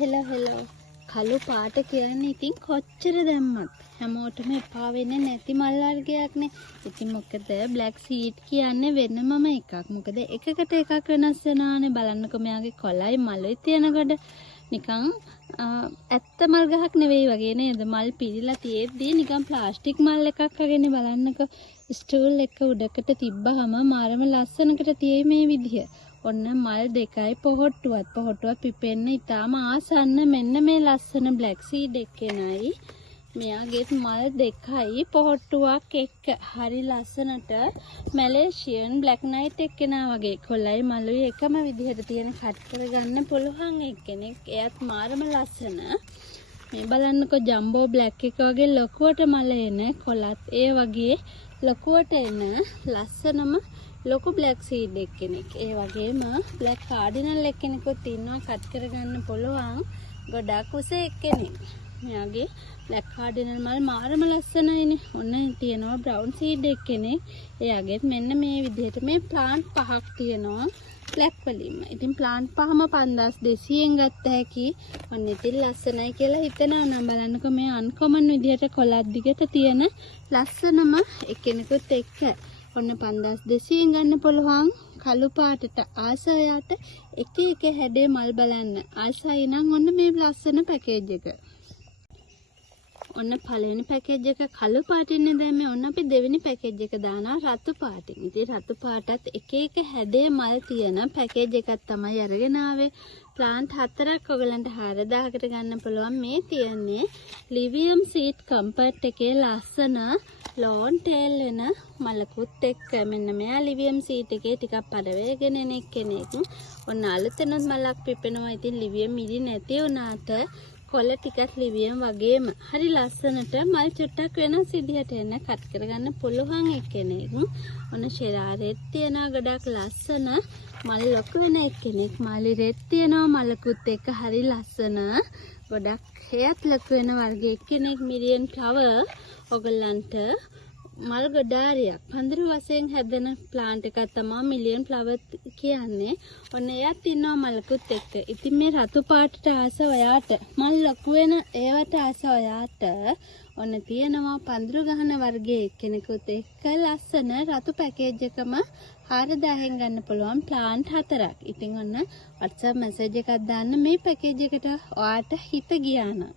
හෙලා කළු පාට කියන්නේ ඉතින් කොච්චර දැම්මත් හැමෝටම එපා වෙන්නේ නැති මල් වර්ගයක්නේ. ඉතින් මොකද බ්ලැක් සීඩ් කියන්නේ වෙනමම එකක්. මොකද එකකට එකක් වෙනස් වෙනානේ. බලන්නකෝ මෙයාගේ කොළයි මලුයි තියෙනකොට නිකන් ඇත්ත මල් ගහක් නෙවෙයි වගේ නේද? මල් පිරීලා තියෙද්දි නිකන් ප්ලාස්ටික් මල් එකක් වගේනේ. බලන්නකෝ ස්ටූල් එක උඩකට තිබ්බහම මාරම ලස්සනකට තියෙයි මේ විදිය. ඔන්න මල් දෙකයි පොහොට්ටුවත් පිපෙන්න ඉතාලම ආසන්න. මෙන්න මේ ලස්සන බ්ලැක් සීඩ් එකේනයි මෙයාගෙත් මල් දෙකයි පොහොට්ටුවක් එක්ක හරි ලස්සනට මැලේසියන් බ්ලැක් නයිට් එක්කෙනා වගේ කොළයි මලුයි එකම විදිහට තියෙන කට් කරගන්න පුළුවන් එක්කෙනෙක්. එයත් මාරම ලස්සන. මේ බලන්නකෝ ජම්බෝ බ්ලැක් එක වගේ ලොකුවට මල එන කොළත් ඒ වගේ ලොකුවට එන ලස්සනම ලොකු බ්ලැක් සීඩ් එක්කෙනෙක්. ඒ වගේම බ්ලැක් කාඩිනල් එක්කෙනෙකුත් ඉන්නවා කට් කරගන්න පුළුවන් ගොඩක් උස එක්කෙනෙක්. මෙයාගේ බ්ලැක් කාඩිනල් මල් මාරම ලස්සනයිනේ. ඔන්න තියෙනවා බ්‍රවුන් සීඩ් එක්කෙනෙක්. එයාගෙත් මෙන්න මේ විදිහට මේ ප්ලාන්ට් පහක් තියෙනවා බ්ලැක් වලින්ම. ඉතින් ප්ලාන්ට් පහම 5200ෙන් ගත්ත හැකි. ඔන්න ඉතින් ලස්සනයි කියලා හිතනවා නම් බලන්නකෝ මේ අන්කොමන් විදිහට කොළක් දිගට තියෙන ලස්සනම එක්කෙනෙකුත් එක්ක. ඔන්න 5200ෙන් ගන්න පුළුවන් කළු පාටට ආසයාට එක එක හැඩේ මල් බලන්න. ආසයි නම් ඔන්න මේ ලස්සන පැකේජ් එක. ඔන්න පළවෙනි පැකේජ් එක කළු පාටින්නේ දැම්මේ. ඔන්න අපි දෙවෙනි පැකේජ් එක දානවා රතු පාටින්. ඉතින් රතු පාටත් එක එක හැඩේ මල් තියෙන පැකේජ් එකක් තමයි අරගෙන ආවේ. ප්ලාන්ට් 4ක් ඔයගලන්ට 4000කට ගන්න පුළුවන්. මේ තියන්නේ ලිවියම් සීඩ් කම්පර්ට් එකේ ලස්සන ලෝන් ටේල් වෙන මලකුත් එක්ක. මෙන්න මෙයා ලිවියම් සීඩ් එකේ ටිකක් පඩවේගෙන එන කෙනෙක්. ඔන්න අලුතෙනුත් මලක් පිපෙනවා. ඉතින් ලිවියම් මිරි නැති වුණාට කොළ ටිකක් ලිවියම් වගේම හරි ලස්සනට මල් චුට්ටක් වෙනස් විදිහට එන කට් කරගන්න පුළුවන් එක්කෙනෙක්. ඔන්න ෂෙරා රෙඩ් තියනවා ගොඩක් ලස්සන මල් ලොකු වෙන එක්කෙනෙක්. මාලි රෙඩ් තියනවා මලකුත් එක්ක හරි ලස්සන ගොඩක් හේත් ලොකු වෙන වර්ගයේ එක්කෙනෙක්. මිරියන් ෆ්ලවර් ඔයගලන්ට මල් ගොඩාරියක් පඳුරු වශයෙන් හැදෙන ප්ලාන්ට් එකක් තමයි මිලියන් ෆ්ලවර් කියන්නේ. ඔන්න එයත් ඉන්නවා මලකුත් එක්ක. ඉතින් මේ රතු පාටට ආස ඔයාට මල් ලොකු වෙන ඒවට ආස ඔයාට ඔන්න තියෙනවා පඳුරු ගහන වර්ගයේ එක්කෙනෙකුත් එක්ක ලස්සන රතු පැකේජ් එකම 4000ෙන් ගන්න පුළුවන් ප්ලාන්ට් 4ක්. ඉතින් ඔන්න WhatsApp මැසේජ් එකක් දාන්න මේ පැකේජ් එකට ඔයාට හිත ගියා නම්.